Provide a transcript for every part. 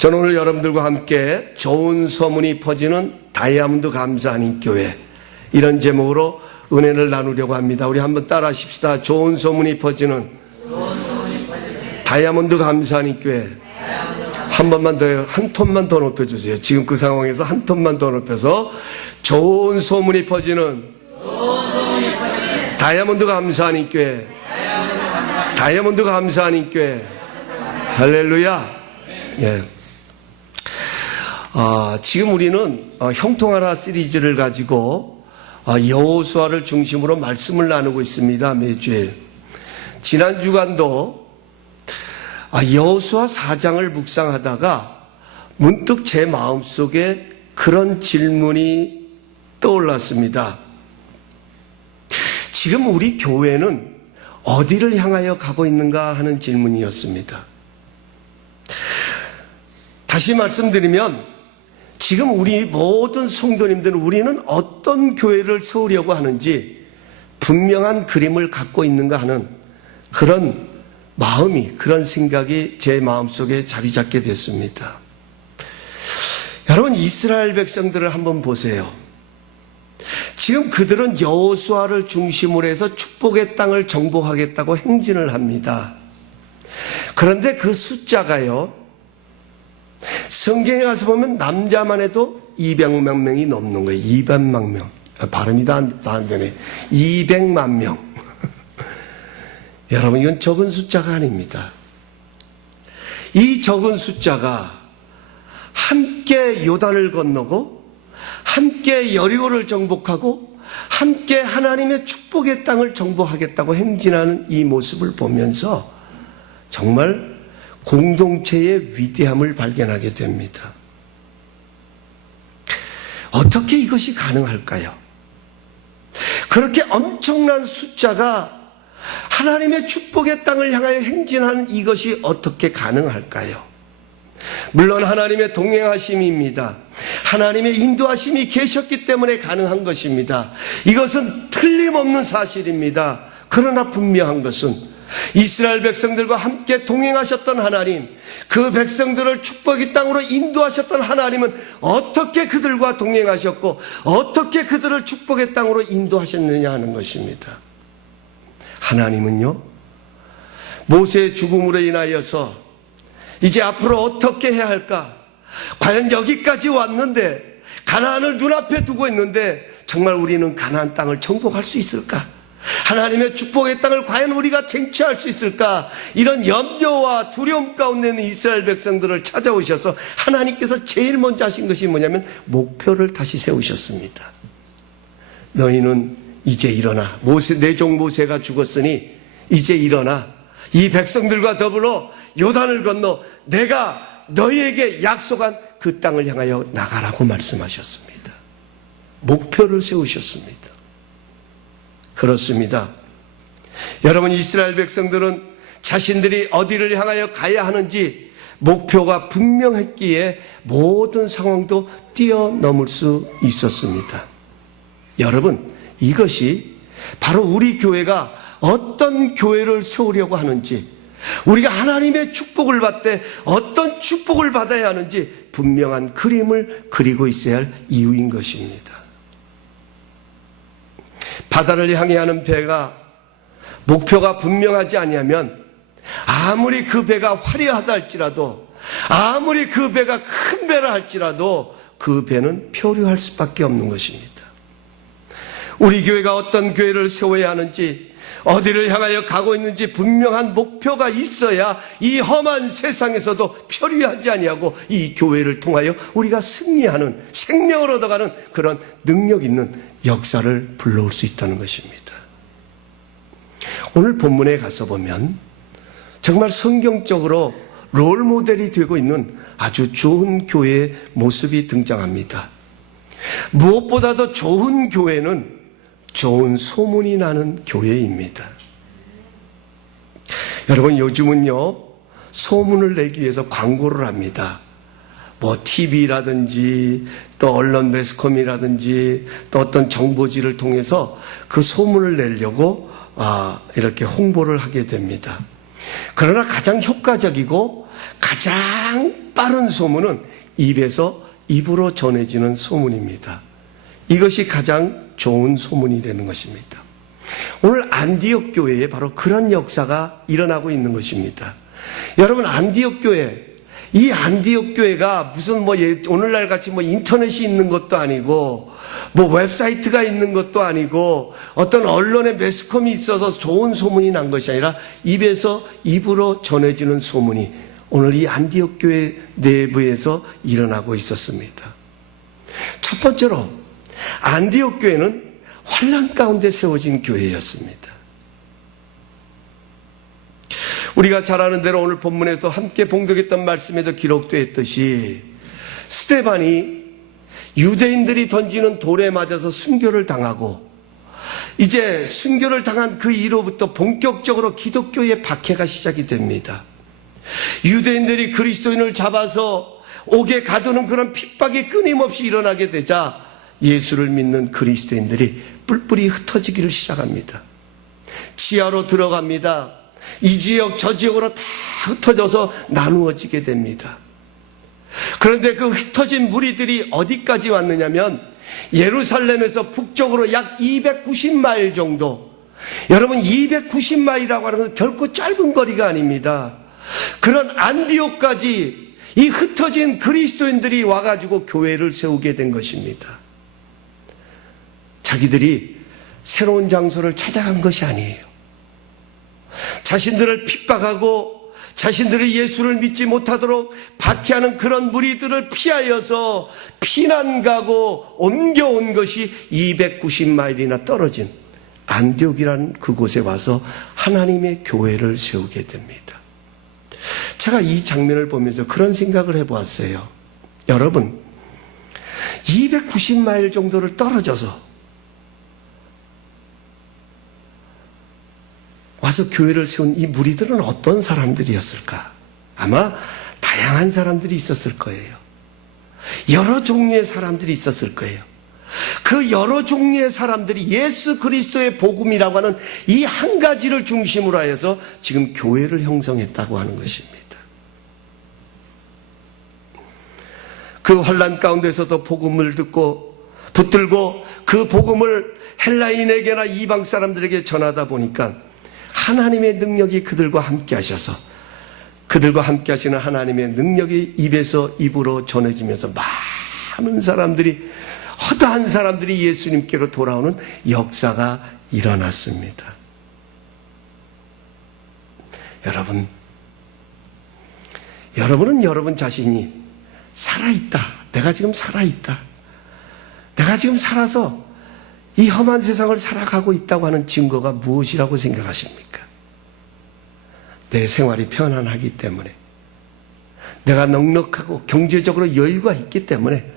저는 오늘 여러분들과 함께 좋은 소문이 퍼지는 다이아몬드 감사하는 교회, 이런 제목으로 은혜를 나누려고 합니다. 우리 한번 따라 하십시다. 좋은 소문이 퍼지는 다이아몬드 감사하는 교회. 한 번만 더요. 한 톤만 더 높여주세요. 지금 그 상황에서 한 톤만 더 높여서 좋은 소문이 퍼지는 다이아몬드 감사하는 교회. 다이아몬드 감사하는 교회. 할렐루야. 예. 지금 우리는 형통하라 시리즈를 가지고 여호수아를 중심으로 말씀을 나누고 있습니다. 매주일. 지난 주간도 여호수아 4장을 묵상하다가 문득 제 마음속에 그런 질문이 떠올랐습니다. 지금 우리 교회는 어디를 향하여 가고 있는가 하는 질문이었습니다. 다시 말씀드리면 지금 우리 모든 성도님들은 우리는 어떤 교회를 세우려고 하는지 분명한 그림을 갖고 있는가 하는 그런 마음이, 그런 생각이 제 마음속에 자리 잡게 됐습니다. 여러분, 이스라엘 백성들을 한번 보세요. 지금 그들은 여호수아를 중심으로 해서 축복의 땅을 정복하겠다고 행진을 합니다. 그런데 그 숫자가요, 성경에 가서 보면 남자만 해도 200만 명이 넘는 거예요. 200만 명. 발음이 다 안 되네. 200만 명. 여러분, 이건 적은 숫자가 아닙니다. 이 적은 숫자가 함께 요단을 건너고 함께 여리고를 정복하고 함께 하나님의 축복의 땅을 정복하겠다고 행진하는 이 모습을 보면서 정말 공동체의 위대함을 발견하게 됩니다. 어떻게 이것이 가능할까요? 그렇게 엄청난 숫자가 하나님의 축복의 땅을 향하여 행진하는 이것이 어떻게 가능할까요? 물론 하나님의 동행하심입니다. 하나님의 인도하심이 계셨기 때문에 가능한 것입니다. 이것은 틀림없는 사실입니다. 그러나 분명한 것은 이스라엘 백성들과 함께 동행하셨던 하나님, 그 백성들을 축복의 땅으로 인도하셨던 하나님은 어떻게 그들과 동행하셨고 어떻게 그들을 축복의 땅으로 인도하셨느냐 하는 것입니다. 하나님은요, 모세의 죽음으로 인하여서 이제 앞으로 어떻게 해야 할까? 과연 여기까지 왔는데, 가나안을 눈앞에 두고 있는데 정말 우리는 가나안 땅을 정복할 수 있을까? 하나님의 축복의 땅을 과연 우리가 쟁취할 수 있을까? 이런 염려와 두려움 가운데 있는 이스라엘 백성들을 찾아오셔서 하나님께서 제일 먼저 하신 것이 뭐냐면 목표를 다시 세우셨습니다. 너희는 이제 일어나. 내 종 모세가 죽었으니 이제 일어나. 이 백성들과 더불어 요단을 건너 내가 너희에게 약속한 그 땅을 향하여 나가라고 말씀하셨습니다. 목표를 세우셨습니다. 그렇습니다. 여러분, 이스라엘 백성들은 자신들이 어디를 향하여 가야 하는지 목표가 분명했기에 모든 상황도 뛰어넘을 수 있었습니다. 여러분, 이것이 바로 우리 교회가 어떤 교회를 세우려고 하는지, 우리가 하나님의 축복을 받되 어떤 축복을 받아야 하는지 분명한 그림을 그리고 있어야 할 이유인 것입니다. 바다를 향해 하는 배가 목표가 분명하지 아니하면 아무리 그 배가 화려하다 할지라도, 아무리 그 배가 큰 배라 할지라도 그 배는 표류할 수밖에 없는 것입니다. 우리 교회가 어떤 교회를 세워야 하는지, 어디를 향하여 가고 있는지 분명한 목표가 있어야 이 험한 세상에서도 표류하지 아니하고 이 교회를 통하여 우리가 승리하는, 생명을 얻어가는 그런 능력 있는 역사를 불러올 수 있다는 것입니다. 오늘 본문에 가서 보면 정말 성경적으로 롤 모델이 되고 있는 아주 좋은 교회의 모습이 등장합니다. 무엇보다도 좋은 교회는 좋은 소문이 나는 교회입니다. 여러분, 요즘은요, 소문을 내기 위해서 광고를 합니다. 뭐 TV라든지 또 언론 매스컴이라든지 또 어떤 정보지를 통해서 그 소문을 내려고 이렇게 홍보를 하게 됩니다. 그러나 가장 효과적이고 가장 빠른 소문은 입에서 입으로 전해지는 소문입니다. 이것이 가장 좋은 소문이 되는 것입니다. 오늘 안디옥 교회에 바로 그런 역사가 일어나고 있는 것입니다. 여러분, 안디옥 교회, 이 안디옥 교회가 무슨 오늘날 같이 인터넷이 있는 것도 아니고 웹사이트가 있는 것도 아니고 어떤 언론의 매스컴이 있어서 좋은 소문이 난 것이 아니라 입에서 입으로 전해지는 소문이 오늘 이 안디옥 교회 내부에서 일어나고 있었습니다. 첫 번째로 안디옥 교회는 환난 가운데 세워진 교회였습니다. 우리가 잘 아는 대로 오늘 본문에도 함께 봉독했던 말씀에도 기록되어 있듯이 스데반이 유대인들이 던지는 돌에 맞아서 순교를 당하고 이제 순교를 당한 그 이후로부터 본격적으로 기독교의 박해가 시작이 됩니다. 유대인들이 그리스도인을 잡아서 옥에 가두는 그런 핍박이 끊임없이 일어나게 되자 예수를 믿는 그리스도인들이 뿔뿔이 흩어지기를 시작합니다. 지하로 들어갑니다. 이 지역 저 지역으로 다 흩어져서 나누어지게 됩니다. 그런데 그 흩어진 무리들이 어디까지 왔느냐면 예루살렘에서 북쪽으로 약 290마일 정도. 여러분, 290마일이라고 하는 건 결코 짧은 거리가 아닙니다. 그런 안디옥까지 이 흩어진 그리스도인들이 와가지고 교회를 세우게 된 것입니다. 자기들이 새로운 장소를 찾아간 것이 아니에요. 자신들을 핍박하고 자신들이 예수를 믿지 못하도록 박해하는 그런 무리들을 피하여서 피난 가고 옮겨온 것이 290마일이나 떨어진 안디옥이라는 그곳에 와서 하나님의 교회를 세우게 됩니다. 제가 이 장면을 보면서 그런 생각을 해보았어요. 여러분, 290마일 정도를 떨어져서 와서 교회를 세운 이 무리들은 어떤 사람들이었을까? 아마 다양한 사람들이 있었을 거예요. 여러 종류의 사람들이 있었을 거예요. 그 여러 종류의 사람들이 예수 그리스도의 복음이라고 하는 이 한 가지를 중심으로 하여서 지금 교회를 형성했다고 하는 것입니다. 그 환난 가운데서도 복음을 듣고 붙들고 그 복음을 헬라인에게나 이방 사람들에게 전하다 보니까 하나님의 능력이 그들과 함께 하셔서 그들과 함께 하시는 하나님의 능력이 입에서 입으로 전해지면서 많은 사람들이, 허다한 사람들이 예수님께로 돌아오는 역사가 일어났습니다. 여러분은 여러분 자신이 살아있다. 내가 지금 살아있다. 내가 지금 살아서 이 험한 세상을 살아가고 있다고 하는 증거가 무엇이라고 생각하십니까? 내 생활이 편안하기 때문에, 내가 넉넉하고 경제적으로 여유가 있기 때문에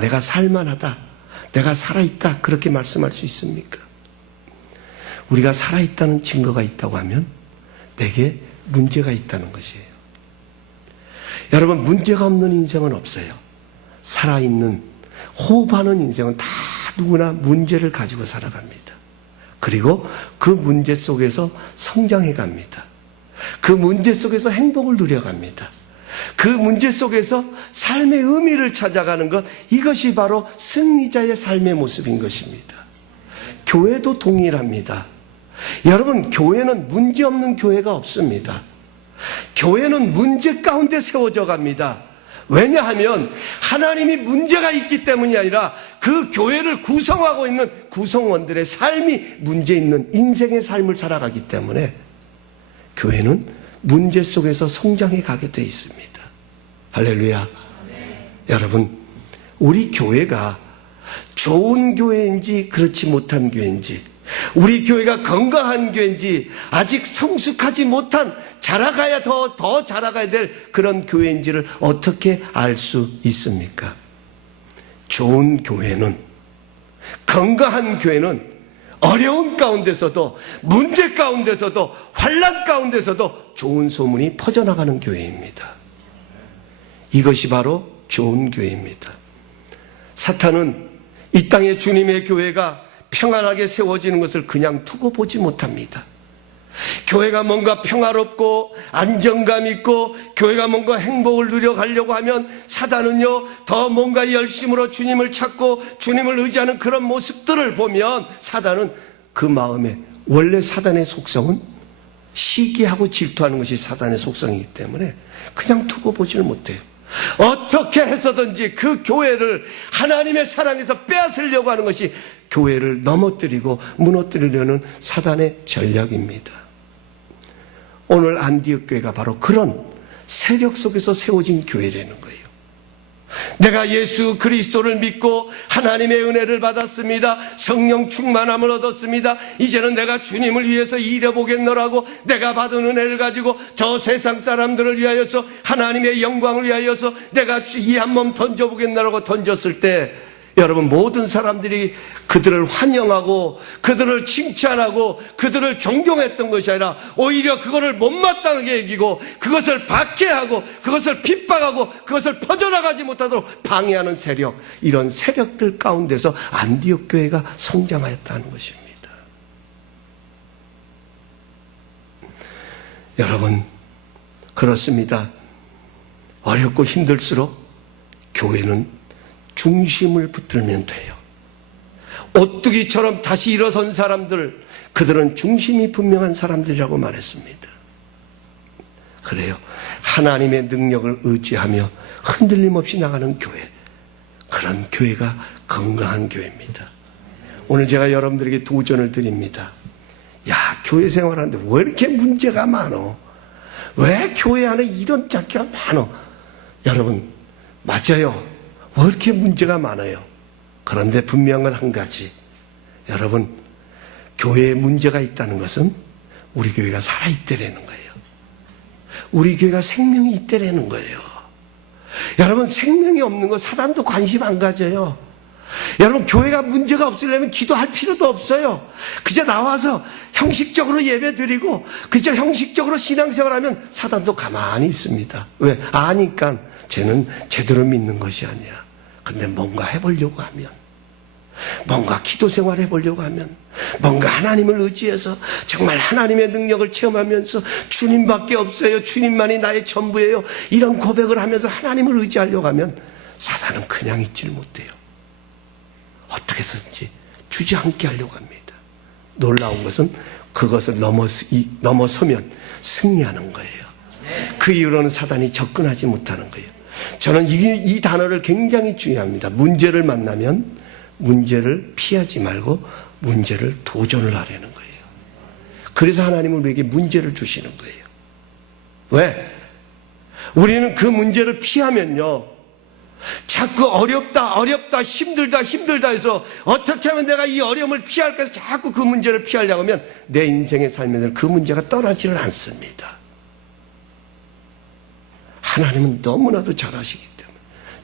내가 살만하다, 내가 살아있다, 그렇게 말씀할 수 있습니까? 우리가 살아있다는 증거가 있다고 하면 내게 문제가 있다는 것이에요. 여러분, 문제가 없는 인생은 없어요. 살아있는, 호흡하는 인생은 다 누구나 문제를 가지고 살아갑니다. 그리고 그 문제 속에서 성장해 갑니다. 그 문제 속에서 행복을 누려갑니다. 그 문제 속에서 삶의 의미를 찾아가는 것, 이것이 바로 승리자의 삶의 모습인 것입니다. 교회도 동일합니다. 여러분, 교회는 문제 없는 교회가 없습니다. 교회는 문제 가운데 세워져 갑니다. 왜냐하면 하나님이 문제가 있기 때문이 아니라 그 교회를 구성하고 있는 구성원들의 삶이 문제 있는 인생의 삶을 살아가기 때문에 교회는 문제 속에서 성장해 가게 되어 있습니다. 할렐루야. 여러분, 우리 교회가 좋은 교회인지 그렇지 못한 교회인지, 우리 교회가 건강한 교회인지, 아직 성숙하지 못한, 자라가야 더 자라가야 될 그런 교회인지를 어떻게 알 수 있습니까? 좋은 교회는, 건강한 교회는 어려운 가운데서도, 문제 가운데서도, 환난 가운데서도 좋은 소문이 퍼져나가는 교회입니다. 이것이 바로 좋은 교회입니다. 사탄은 이 땅에 주님의 교회가 평안하게 세워지는 것을 그냥 두고 보지 못합니다. 교회가 뭔가 평화롭고 안정감 있고 교회가 뭔가 행복을 누려가려고 하면 사단은요, 더 뭔가 열심으로 주님을 찾고 주님을 의지하는 그런 모습들을 보면 사단은 그 마음에, 원래 사단의 속성은 시기하고 질투하는 것이 사단의 속성이기 때문에 그냥 두고 보지를 못해요. 어떻게 해서든지 그 교회를 하나님의 사랑에서 빼앗으려고 하는 것이 교회를 넘어뜨리고 무너뜨리려는 사단의 전략입니다. 오늘 안디옥 교회가 바로 그런 세력 속에서 세워진 교회라는 거예요. 내가 예수 그리스도를 믿고 하나님의 은혜를 받았습니다. 성령 충만함을 얻었습니다. 이제는 내가 주님을 위해서 일해보겠노라고 내가 받은 은혜를 가지고 저 세상 사람들을 위하여서 하나님의 영광을 위하여서 내가 이 한 몸 던져보겠노라고 던졌을 때 여러분, 모든 사람들이 그들을 환영하고 그들을 칭찬하고 그들을 존경했던 것이 아니라 오히려 그것을 못마땅하게 여기고 그것을 박해하고 그것을 핍박하고 그것을 퍼져나가지 못하도록 방해하는 세력, 이런 세력들 가운데서 안디옥 교회가 성장하였다는 것입니다. 여러분, 그렇습니다. 어렵고 힘들수록 교회는 중심을 붙들면 돼요. 오뚜기처럼 다시 일어선 사람들, 그들은 중심이 분명한 사람들이라고 말했습니다. 그래요. 하나님의 능력을 의지하며 흔들림 없이 나가는 교회, 그런 교회가 건강한 교회입니다. 오늘 제가 여러분들에게 도전을 드립니다. 야, 교회 생활하는데 왜 이렇게 문제가 많어? 왜 교회 안에 이런 짝기가 많어? 여러분, 맞아요. 왜 이렇게 문제가 많아요? 그런데 분명한 건 한 가지. 여러분, 교회에 문제가 있다는 것은 우리 교회가 살아있다라는 거예요. 우리 교회가 생명이 있다라는 거예요. 여러분, 생명이 없는 거 사단도 관심 안 가져요. 여러분, 교회가 문제가 없으려면 기도할 필요도 없어요. 그저 나와서 형식적으로 예배 드리고 그저 형식적으로 신앙생활하면 사단도 가만히 있습니다. 왜? 아니까 쟤는 제대로 믿는 것이 아니야. 근데 뭔가 해보려고 하면, 뭔가 기도 생활 해보려고 하면, 뭔가 하나님을 의지해서 정말 하나님의 능력을 체험하면서 주님밖에 없어요, 주님만이 나의 전부예요, 이런 고백을 하면서 하나님을 의지하려고 하면 사단은 그냥 있질 못해요. 어떻게 해서든지 주저앉게 하려고 합니다. 놀라운 것은 그것을 넘어서면 승리하는 거예요. 그 이후로는 사단이 접근하지 못하는 거예요. 저는 이 단어를 굉장히 중요합니다. 문제를 만나면 문제를 피하지 말고 문제를 도전을 하려는 거예요. 그래서 하나님은 우리에게 문제를 주시는 거예요. 왜? 우리는 그 문제를 피하면요, 자꾸 어렵다, 힘들다 해서 어떻게 하면 내가 이 어려움을 피할까 해서 자꾸 그 문제를 피하려고 하면 내 인생의 삶에서는 그 문제가 떠나지를 않습니다. 하나님은 너무나도 잘 아시기 때문에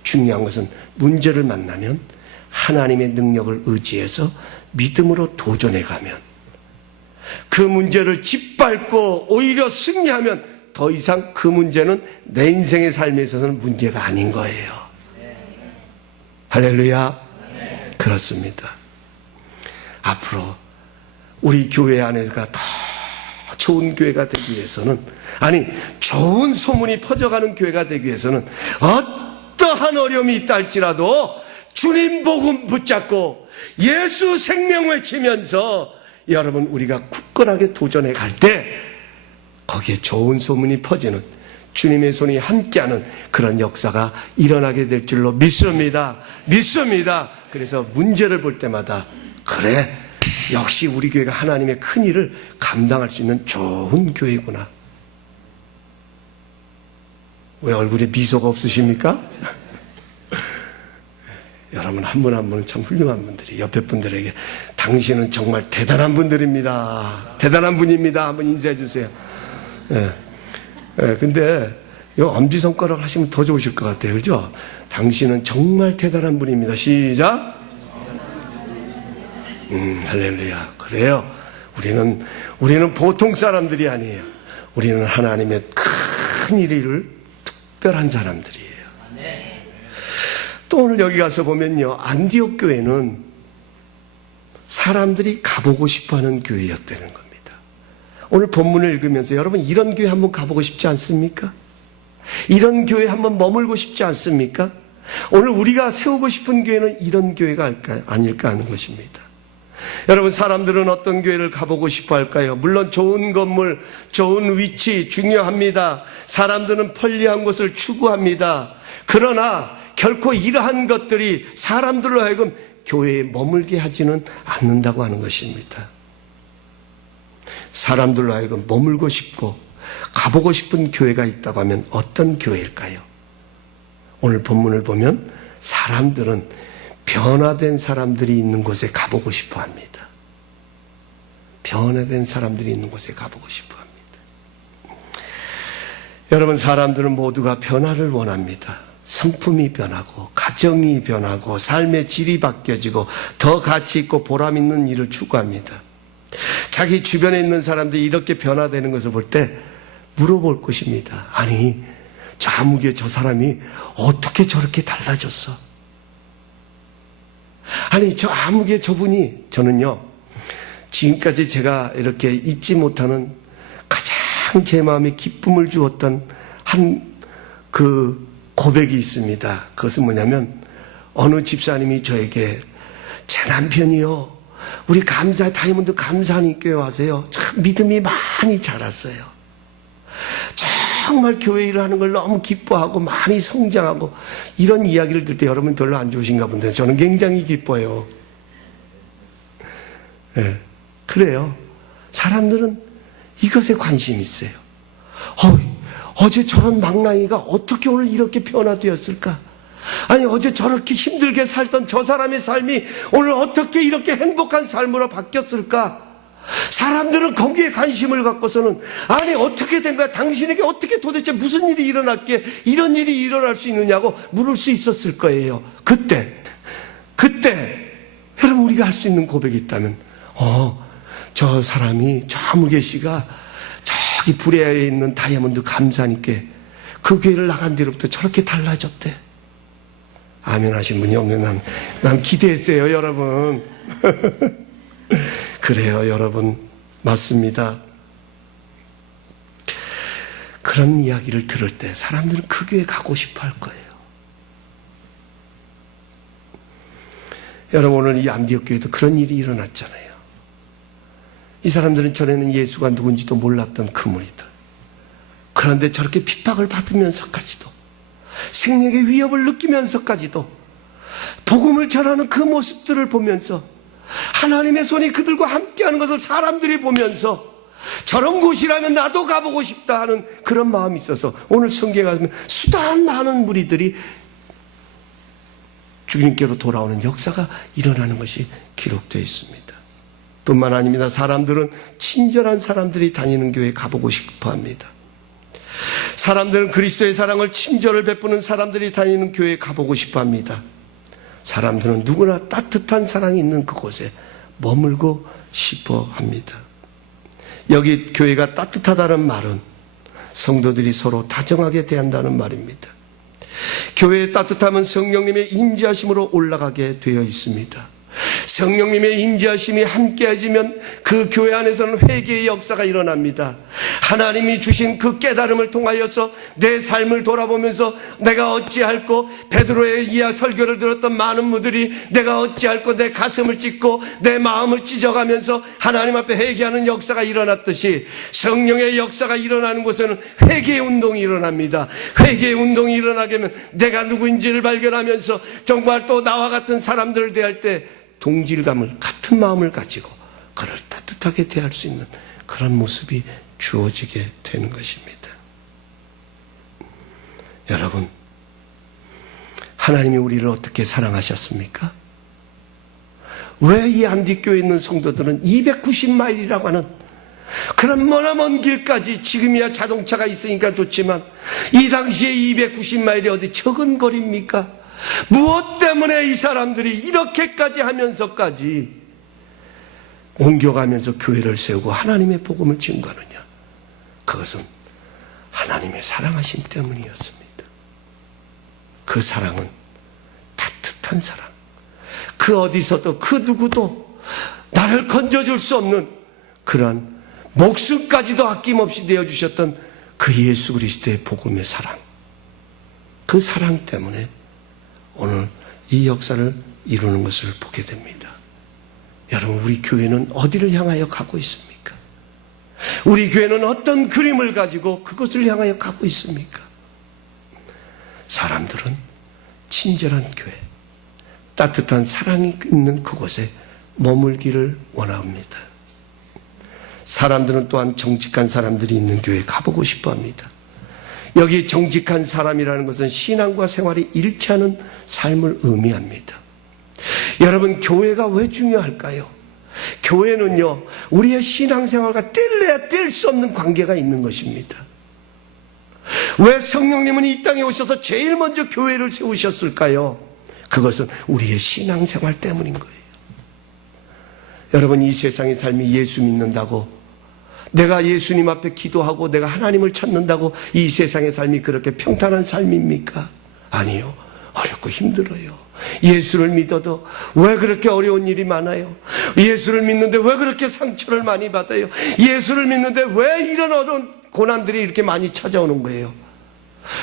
중요한 것은 문제를 만나면 하나님의 능력을 의지해서 믿음으로 도전해가면, 그 문제를 짓밟고 오히려 승리하면 더 이상 그 문제는 내 인생의 삶에 있어서는 문제가 아닌 거예요. 할렐루야. 그렇습니다. 앞으로 우리 교회 안에가 더 좋은 교회가 되기 위해서는, 아니 좋은 소문이 퍼져가는 교회가 되기 위해서는 어떠한 어려움이 있다 할지라도 주님 복음 붙잡고 예수 생명 외치면서 여러분, 우리가 굳건하게 도전해 갈 때 거기에 좋은 소문이 퍼지는, 주님의 손이 함께하는 그런 역사가 일어나게 될 줄로 믿습니다. 그래서 문제를 볼 때마다, 그래, 역시 우리 교회가 하나님의 큰 일을 감당할 수 있는 좋은 교회구나. 왜 얼굴에 미소가 없으십니까? 여러분, 한 분 한 분은 참 훌륭한 분들이, 옆에 분들에게 당신은 정말 대단한 분들입니다, 대단한 분입니다 한번 인사해 주세요. 근데 이 엄지손가락 하시면 더 좋으실 것 같아요. 그죠? 당신은 정말 대단한 분입니다. 시작. 할렐루야. 그래요. 우리는 보통 사람들이 아니에요. 우리는 하나님의 큰 일을 특별한 사람들이에요. 또 오늘 여기 가서 보면요, 안디옥 교회는 사람들이 가보고 싶어하는 교회였다는 겁니다. 오늘 본문을 읽으면서 여러분 이런 교회 한번 가보고 싶지 않습니까? 이런 교회 한번 머물고 싶지 않습니까? 오늘 우리가 세우고 싶은 교회는 이런 교회가 아닐까 하는 것입니다. 여러분, 사람들은 어떤 교회를 가보고 싶어 할까요? 물론 좋은 건물, 좋은 위치 중요합니다. 사람들은 편리한 곳을 추구합니다. 그러나 결코 이러한 것들이 사람들로 하여금 교회에 머물게 하지는 않는다고 하는 것입니다. 사람들로 하여금 머물고 싶고 가보고 싶은 교회가 있다고 하면 어떤 교회일까요? 오늘 본문을 보면 사람들은 변화된 사람들이 있는 곳에 가보고 싶어 합니다. 변화된 사람들이 있는 곳에 가보고 싶어 합니다. 여러분, 사람들은 모두가 변화를 원합니다. 성품이 변하고 가정이 변하고 삶의 질이 바뀌어지고 더 가치 있고 보람 있는 일을 추구합니다. 자기 주변에 있는 사람들이 이렇게 변화되는 것을 볼 때 물어볼 것입니다. 아니, 저 아무개 저 사람이 어떻게 저렇게 달라졌어? 아니, 저 아무개 저분이, 저는요 지금까지 제가 이렇게 잊지 못하는 가장 제 마음에 기쁨을 주었던 한 그 고백이 있습니다. 그것은 뭐냐면 어느 집사님이 저에게 제 남편이요, 우리 다이아몬드 감사하님께 와서요 참 믿음이 많이 자랐어요. 정말 교회 일을 하는 걸 너무 기뻐하고 많이 성장하고, 이런 이야기를 들을 때 여러분 별로 안 좋으신가 본데 저는 굉장히 기뻐요. 네, 그래요. 사람들은 이것에 관심이 있어요. 어제 저런 망나니가 어떻게 오늘 이렇게 변화되었을까? 아니, 어제 저렇게 힘들게 살던 저 사람의 삶이 오늘 어떻게 이렇게 행복한 삶으로 바뀌었을까? 사람들은 거기에 관심을 갖고서는, 아니 어떻게 된 거야? 당신에게 어떻게 도대체 무슨 일이 일어났기에 이런 일이 일어날 수 있느냐고 물을 수 있었을 거예요. 그때 여러분, 우리가 할 수 있는 고백이 있다면, 저 사람이, 저 아무개 씨가 저기 불야에 있는 다이아몬드 감사님께 그 교회를 나간 뒤로부터 저렇게 달라졌대. 아멘 하신 분이 없는 난 기대했어요, 여러분. 그래요, 여러분. 맞습니다. 그런 이야기를 들을 때 사람들은 그 교회 가고 싶어 할 거예요. 여러분, 오늘 이 안디옥 교회도 그런 일이 일어났잖아요. 이 사람들은 전에는 예수가 누군지도 몰랐던 그물이들. 그런데 저렇게 핍박을 받으면서까지도, 생명의 위협을 느끼면서까지도 복음을 전하는 그 모습들을 보면서, 하나님의 손이 그들과 함께하는 것을 사람들이 보면서 저런 곳이라면 나도 가보고 싶다 하는 그런 마음이 있어서 오늘 성경에 가면 수단 많은 무리들이 주님께로 돌아오는 역사가 일어나는 것이 기록되어 있습니다. 뿐만 아닙니다. 사람들은 친절한 사람들이 다니는 교회에 가보고 싶어 합니다. 사람들은 그리스도의 사랑을, 친절을 베푸는 사람들이 다니는 교회에 가보고 싶어 합니다. 사람들은 누구나 따뜻한 사랑이 있는 그곳에 머물고 싶어 합니다. 여기 교회가 따뜻하다는 말은 성도들이 서로 다정하게 대한다는 말입니다. 교회의 따뜻함은 성령님의 임재하심으로 올라가게 되어 있습니다. 성령님의 임재하심이 함께해지면 그 교회 안에서는 회개의 역사가 일어납니다. 하나님이 주신 그 깨달음을 통하여서 내 삶을 돌아보면서 내가 어찌할꼬, 베드로의 이야 설교를 들었던 많은 분들이 내가 어찌할꼬 내 가슴을 찢고 내 마음을 찢어가면서 하나님 앞에 회개하는 역사가 일어났듯이 성령의 역사가 일어나는 곳에는 회개의 운동이 일어납니다. 회개의 운동이 일어나게 하면 내가 누구인지를 발견하면서 정말 또 나와 같은 사람들을 대할 때 동질감을, 같은 마음을 가지고 그를 따뜻하게 대할 수 있는 그런 모습이 주어지게 되는 것입니다. 여러분, 하나님이 우리를 어떻게 사랑하셨습니까? 왜 이 안디교에 있는 성도들은 290마일이라고 하는 그런 머나먼 길까지, 지금이야 자동차가 있으니까 좋지만 이 당시에 290마일이 어디 적은 거리입니까? 무엇 때문에 이 사람들이 이렇게까지 하면서까지 옮겨가면서 교회를 세우고 하나님의 복음을 증거하느냐? 그것은 하나님의 사랑하심 때문이었습니다. 그 사랑은 따뜻한 사랑, 그 어디서도 그 누구도 나를 건져줄 수 없는 그런 목숨까지도 아낌없이 내어주셨던 그 예수 그리스도의 복음의 사랑, 그 사랑 때문에 오늘 이 역사를 이루는 것을 보게 됩니다. 여러분, 우리 교회는 어디를 향하여 가고 있습니까? 우리 교회는 어떤 그림을 가지고 그것을 향하여 가고 있습니까? 사람들은 친절한 교회, 따뜻한 사랑이 있는 그곳에 머물기를 원합니다. 사람들은 또한 정직한 사람들이 있는 교회에 가보고 싶어 합니다. 여기 정직한 사람이라는 것은 신앙과 생활이 일치하는 삶을 의미합니다. 여러분, 교회가 왜 중요할까요? 교회는요, 우리의 신앙생활과 뗄래야 뗄 수 없는 관계가 있는 것입니다. 왜 성령님은 이 땅에 오셔서 제일 먼저 교회를 세우셨을까요? 그것은 우리의 신앙생활 때문인 거예요. 여러분, 이 세상의 삶이 예수 믿는다고, 내가 예수님 앞에 기도하고 내가 하나님을 찾는다고 이 세상의 삶이 그렇게 평탄한 삶입니까? 아니요. 어렵고 힘들어요. 예수를 믿어도 왜 그렇게 어려운 일이 많아요? 예수를 믿는데 왜 그렇게 상처를 많이 받아요? 예수를 믿는데 왜 이런 어려운 고난들이 이렇게 많이 찾아오는 거예요?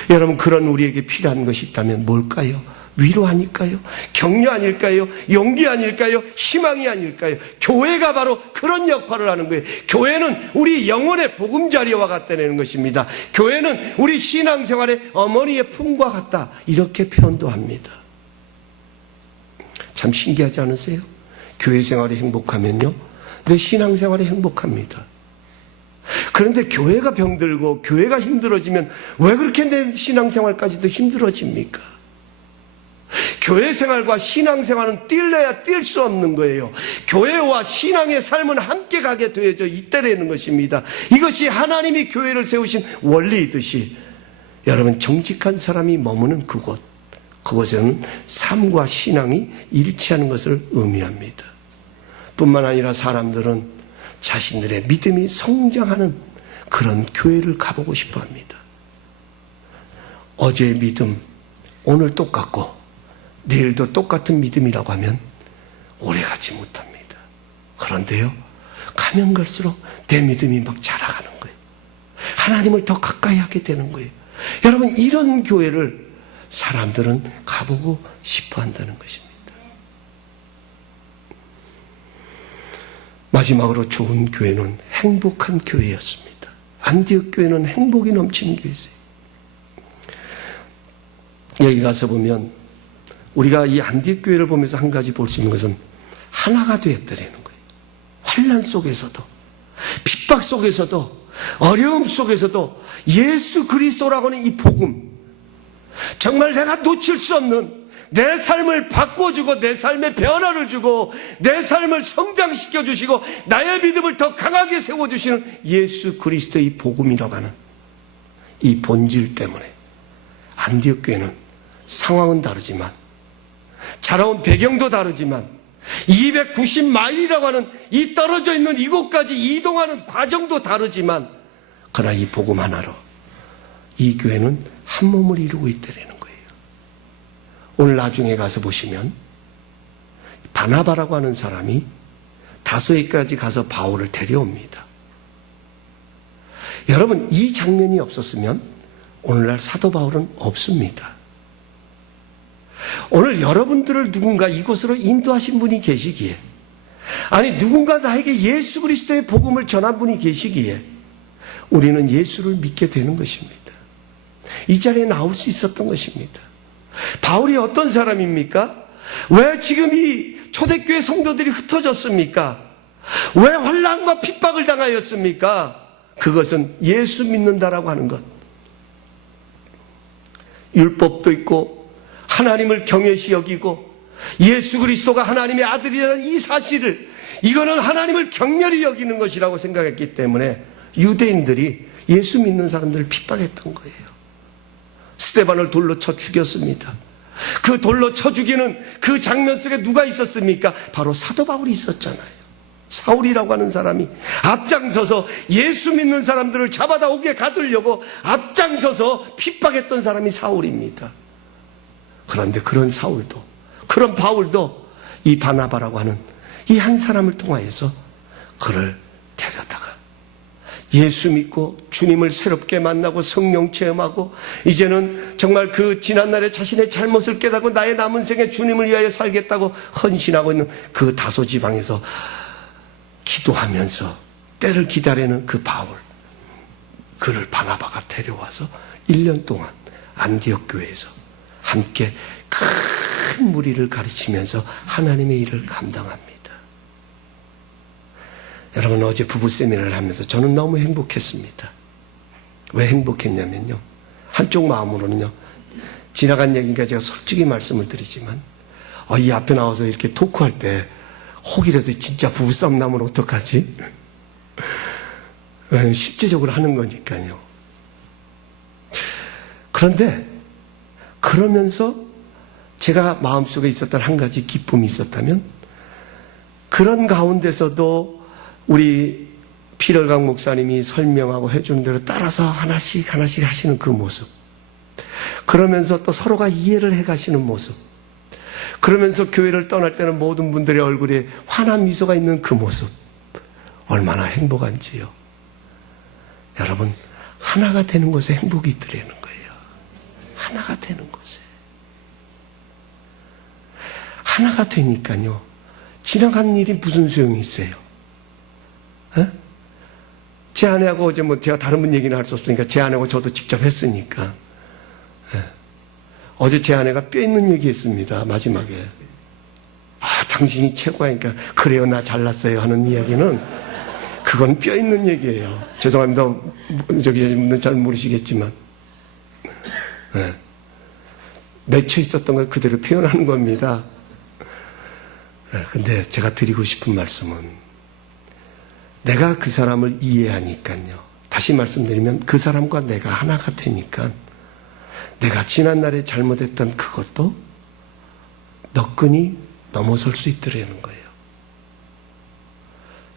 여러분, 그런 우리에게 필요한 것이 있다면 뭘까요? 위로 아닐까요? 격려 아닐까요? 용기 아닐까요? 희망이 아닐까요? 교회가 바로 그런 역할을 하는 거예요. 교회는 우리 영혼의 보금자리와 같다는 것입니다. 교회는 우리 신앙생활의 어머니의 품과 같다, 이렇게 표현도 합니다. 참 신기하지 않으세요? 교회 생활이 행복하면요, 내 신앙생활이 행복합니다. 그런데 교회가 병들고 교회가 힘들어지면 왜 그렇게 내 신앙생활까지도 힘들어집니까? 교회 생활과 신앙생활은 뗄래야 뗄 수 없는 거예요. 교회와 신앙의 삶은 함께 가게 되어져 있다라는 것입니다. 이것이 하나님이 교회를 세우신 원리이듯이 여러분, 정직한 사람이 머무는 그곳에는 삶과 신앙이 일치하는 것을 의미합니다. 뿐만 아니라 사람들은 자신들의 믿음이 성장하는 그런 교회를 가보고 싶어 합니다. 어제의 믿음, 오늘 똑같고 내일도 똑같은 믿음이라고 하면 오래가지 못합니다. 그런데요, 가면 갈수록 내 믿음이 막 자라가는 거예요. 하나님을 더 가까이 하게 되는 거예요. 여러분, 이런 교회를 사람들은 가보고 싶어 한다는 것입니다. 마지막으로 좋은 교회는 행복한 교회였습니다. 안디옥 교회는 행복이 넘치는 교회였어요. 여기 가서 보면 우리가 이 안디옥 교회를 보면서 한 가지 볼 수 있는 것은 하나가 되었더라는 거예요. 환난 속에서도, 핍박 속에서도, 어려움 속에서도 예수 그리스도라고 하는 이 복음, 정말 내가 놓칠 수 없는, 내 삶을 바꿔주고 내 삶에 변화를 주고 내 삶을 성장시켜 주시고 나의 믿음을 더 강하게 세워주시는 예수 그리스도의 복음이라고 하는 이 본질 때문에 안디옥 교회는 상황은 다르지만, 자라온 배경도 다르지만, 290마일이라고 하는 이 떨어져 있는 이곳까지 이동하는 과정도 다르지만, 그러나 이 복음 하나로 이 교회는 한 몸을 이루고 있다는 거예요. 오늘 나중에 가서 보시면 바나바라고 하는 사람이 다소에까지 가서 바울을 데려옵니다. 여러분, 이 장면이 없었으면 오늘날 사도 바울은 없습니다. 오늘 여러분들을 누군가 이곳으로 인도하신 분이 계시기에, 아니 누군가 나에게 예수 그리스도의 복음을 전한 분이 계시기에 우리는 예수를 믿게 되는 것입니다. 이 자리에 나올 수 있었던 것입니다. 바울이 어떤 사람입니까? 왜 지금 이 초대교회 성도들이 흩어졌습니까? 왜 환난과 핍박을 당하였습니까? 그것은 예수 믿는다라고 하는 것, 율법도 있고 하나님을 경외시 여기고 예수 그리스도가 하나님의 아들이라는 이 사실을, 이거는 하나님을 경멸히 여기는 것이라고 생각했기 때문에 유대인들이 예수 믿는 사람들을 핍박했던 거예요. 스데반을 돌로 쳐 죽였습니다. 그 돌로 쳐 죽이는 그 장면 속에 누가 있었습니까? 바로 사도 바울이 있었잖아요. 사울이라고 하는 사람이 앞장서서 예수 믿는 사람들을 잡아다 오게 가두려고 앞장서서 핍박했던 사람이 사울입니다. 그런데 그런 사울도, 그런 바울도 이 바나바라고 하는 이 한 사람을 통하여서 그를 데려다가 예수 믿고 주님을 새롭게 만나고 성령 체험하고 이제는 정말 그 지난날에 자신의 잘못을 깨닫고 나의 남은 생에 주님을 위하여 살겠다고 헌신하고 있는 그 다소지방에서 기도하면서 때를 기다리는 그 바울, 그를 바나바가 데려와서 1년 동안 안디옥 교회에서 함께 큰 무리를 가르치면서 하나님의 일을 감당합니다. 여러분, 어제 부부 세미나를 하면서 저는 너무 행복했습니다. 왜 행복했냐면요, 한쪽 마음으로는요, 지나간 얘기니까 제가 솔직히 말씀을 드리지만 이 앞에 나와서 이렇게 토크할 때 혹이라도 진짜 부부싸움 나면 어떡하지? 실제적으로 하는 거니까요. 그런데 그러면서 제가 마음속에 있었던 한 가지 기쁨이 있었다면, 그런 가운데서도 우리 피럴강 목사님이 설명하고 해주는 대로 따라서 하나씩 하시는 그 모습, 그러면서 또 서로가 이해를 해가시는 모습, 그러면서 교회를 떠날 때는 모든 분들의 얼굴에 환한 미소가 있는 그 모습, 얼마나 행복한지요. 여러분, 하나가 되는 곳에 행복이 있더라는 거예요. 하나가 되는 곳에. 하나가 되니까요, 지나간 일이 무슨 소용이 있어요? 제 아내하고 어제 제가 다른 분 얘기는 할 수 없으니까 제 아내하고 저도 직접 했으니까. 어제 제 아내가 뼈 있는 얘기 했습니다. 마지막에. 당신이 최고하니까 그래요, 나 잘났어요 하는 이야기는, 그건 뼈 있는 얘기예요. 죄송합니다. 저기 분들 잘 모르시겠지만. 맺혀 있었던 걸 그대로 표현하는 겁니다. 근데 제가 드리고 싶은 말씀은, 내가 그 사람을 이해하니까요, 다시 말씀드리면 그 사람과 내가 하나가 되니까 내가 지난날에 잘못했던 그것도 너끈히 넘어설 수 있더라는 거예요.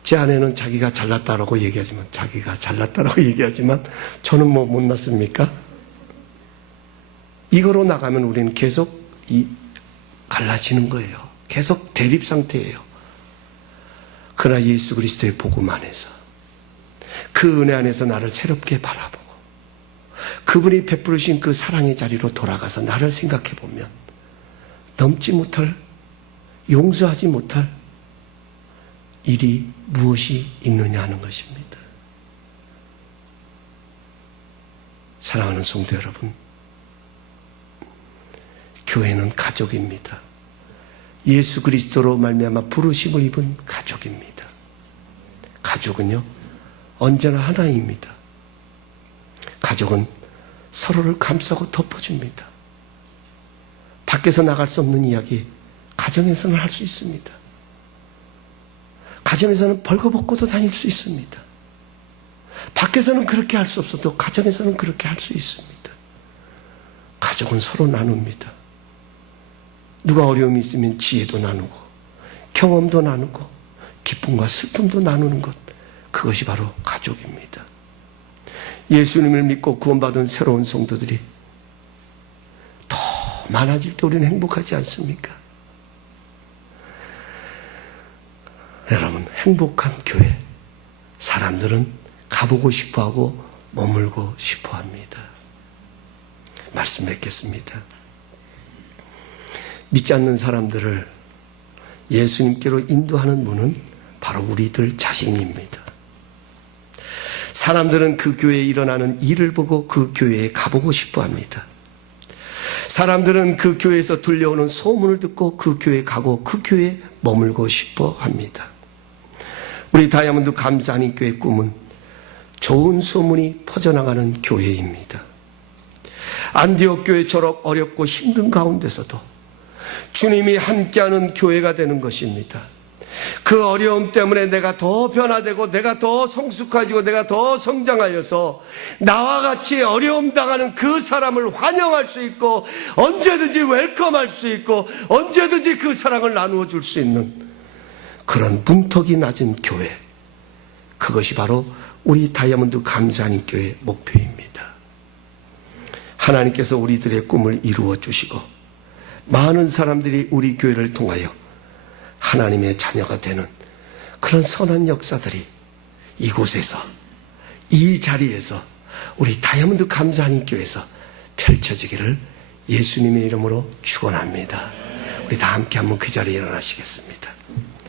제 아내는 자기가 잘났다고 얘기하지만 저는 뭐 못났습니까? 이거로 나가면 우리는 계속 갈라지는 거예요. 계속 대립 상태예요. 그러나 예수 그리스도의 복음 안에서, 그 은혜 안에서 나를 새롭게 바라보고 그분이 베푸르신 그 사랑의 자리로 돌아가서 나를 생각해 보면 넘지 못할, 용서하지 못할 일이 무엇이 있느냐 하는 것입니다. 사랑하는 성도 여러분, 교회는 가족입니다. 예수 그리스도로 말미암아 부르심을 입은 가족입니다. 가족은요, 언제나 하나입니다. 가족은 서로를 감싸고 덮어줍니다. 밖에서 나갈 수 없는 이야기 가정에서는 할 수 있습니다. 가정에서는 벌거벗고도 다닐 수 있습니다. 밖에서는 그렇게 할 수 없어도 가정에서는 그렇게 할 수 있습니다. 가족은 서로 나눕니다. 누가 어려움이 있으면 지혜도 나누고 경험도 나누고 기쁨과 슬픔도 나누는 것, 그것이 바로 가족입니다. 예수님을 믿고 구원받은 새로운 성도들이 더 많아질 때 우리는 행복하지 않습니까? 여러분, 행복한 교회, 사람들은 가보고 싶어하고 머물고 싶어합니다. 말씀 맺겠습니다. 믿지 않는 사람들을 예수님께로 인도하는 문은 바로 우리들 자신입니다. 사람들은 그 교회에 일어나는 일을 보고 그 교회에 가보고 싶어합니다. 사람들은 그 교회에서 들려오는 소문을 듣고 그 교회에 가고 그 교회에 머물고 싶어합니다. 우리 다이아몬드 감사하는 교회의 꿈은 좋은 소문이 퍼져나가는 교회입니다. 안디옥 교회처럼 어렵고 힘든 가운데서도 주님이 함께하는 교회가 되는 것입니다. 그 어려움 때문에 내가 더 변화되고 내가 더 성숙해지고 내가 더 성장하여서 나와 같이 어려움 당하는 그 사람을 환영할 수 있고 언제든지 웰컴할 수 있고 언제든지 그 사랑을 나누어 줄 수 있는 그런 문턱이 낮은 교회, 그것이 바로 우리 다이아몬드 감사하는 교회의 목표입니다. 하나님께서 우리들의 꿈을 이루어 주시고 많은 사람들이 우리 교회를 통하여 하나님의 자녀가 되는 그런 선한 역사들이 이곳에서 이 자리에서 우리 다이아몬드 감사하는 교회에서 펼쳐지기를 예수님의 이름으로 축원합니다. 우리 다 함께 한번 그 자리에 일어나시겠습니다.